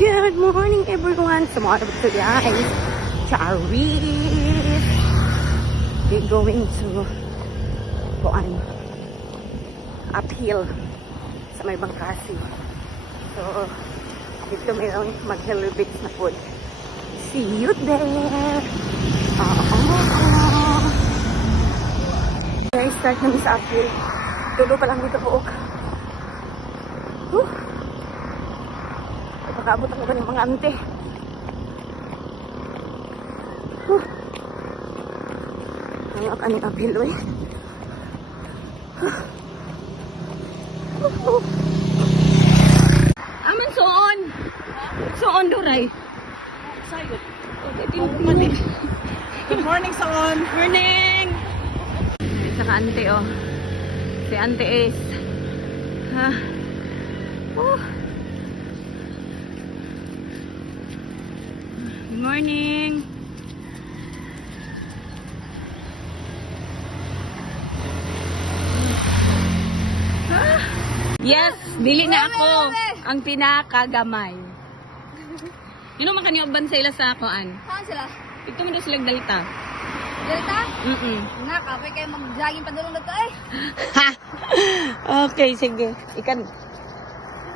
Good morning everyone! Tomorrow guys, Charis! We're going to uphill sa may Bangkasi. So, dito mayroong mag-elevates na food. See you there! Guys, start namin sa uphill. Tulo pa lang dito buok. Pagkaabot ako ba ng mga ante? Ang kaning uphill eh. Aman soon! Soon Duray! Sayot. Good morning, Saon. Morning! Saka ante oh. Si ante Ace. Ha? Good morning! Yes, dili na ako ang pinakagamay. Yun man kanyo ban sila sa akoan. Saan sila? Ito mo daw silang dalita. Delta? Nga. Kapay kayo mag-jogging padulong na to eh. Ha! Okay, sige. Ikan.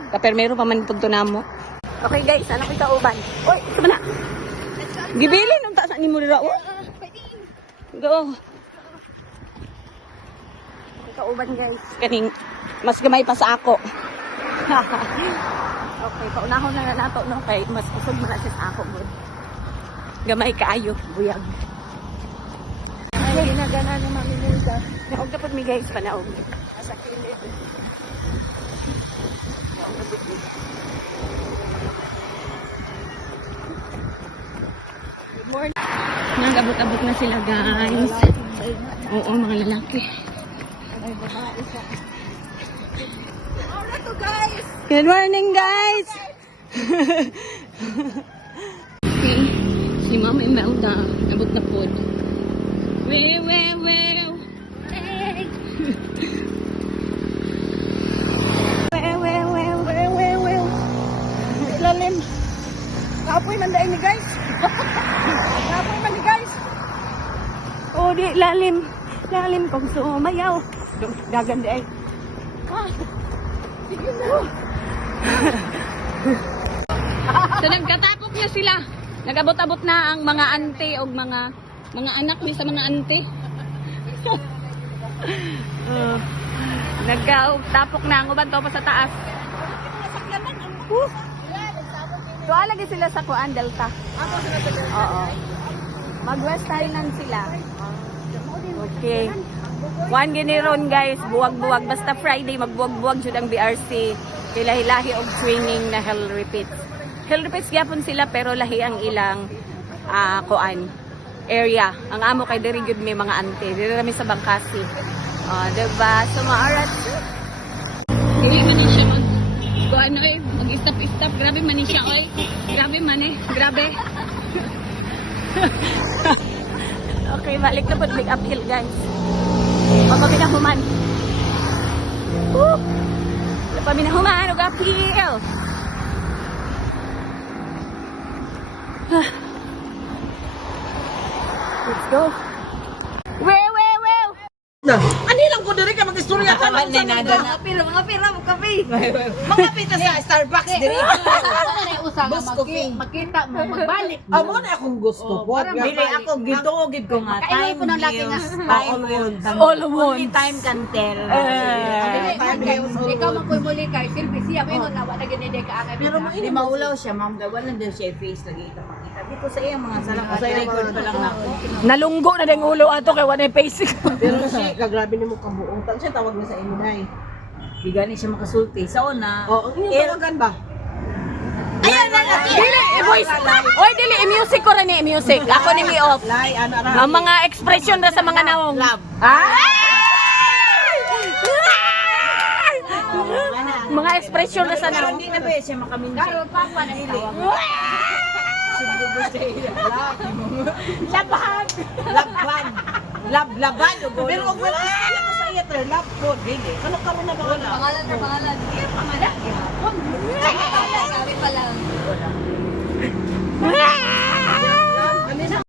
Kapermero pa man punto na mo. Okay guys, anak ko kauban. Oy, sama na. Gibilin nung taas ni mo dira. Oh. Go. Kauban guys. Kaning mas gamay pa sa ako. Okay, paunahon na nato no kay mas kusog man siya sa ako bud. Gamay kaayo, buyag. Ay, ginagana ni Mami Nilda. Naog dapat mi guys panaog. Sa kilid. Good morning. Nagabot-abot na sila guys. Oo, mga lalaki. Good morning guys! Okay, si Mama Imelda, abot na food. Wew. Wew. Lalim. Kapoy man dahil ni guys. Kapoy man ni guys. Oh, di lalim. Lalim kong sumayaw. Gaganda ay. Sige na. So nagkatapok na sila. Nagabot-abot na ang mga ante o mga anak ni sa mga ante. Nagkatapok na ang uban to pa sa taas. Tuwa lagi sila sa Kuan Delta. Oo. Mag-West Island sila. Okay. Juan Giniron guys, buwag-buwag. Basta Friday, magbuwag-buwag jud ang BRC. Hilahi-lahi og training na hell repeats. Hell repeats gyapon sila pero lahi ang ilang kuan area. Ang amo kay diri gyud may mga ante. Diri kami sa Bangkasi. Diba? So maarat. Dili man ni siya mag kuan oy, mag-stop. Grabe man ni siya oy. Grabe man eh. Grabe. Okay, balik na po big uphill guys. Papabinahuman. Papabinahuman og uphill. Let's go. Wow. Ani lang ko diri ka mag-istorya ka man na nada. Mga pira, kape. Mga pita sa Starbucks diri. Usang makita mo, magbalik. Amo na akong gusto po. Dili ako gituogid ko nga Kainin ko ng laki nga. Only time can tell. Ikaw makoy muli kay Silvi siya mo na wala ginide ka angay. Pero di maulaw siya, ma'am. Wala din siya face lagi ita pakita. Dito sa iyang mga sarap sa record pa lang ako. Nalunggo na ding ulo ato kay wala face. Pero si kagrabe nimo kabuong tan siya tawag na sa imo nay. Di gani siya makasulti. Sa una, Tawagan ba? ayan na lang. Dili voice. Oy dili music ko ra ni music. Ako ni mi off. Lay ana ra. Ang mga expression ra sa mga naong. Love. Mga expression na sa Pero naong. hindi na ba siya makaminsa. Karo papa na tawag. Laban. Laban. Laban. Pero wala siya sa Bisaya ter love food dili. Kano karon na ba wala? Pangalan. Pangalan. Pangalan. Gihapon. Pangalan. Kami pa lang.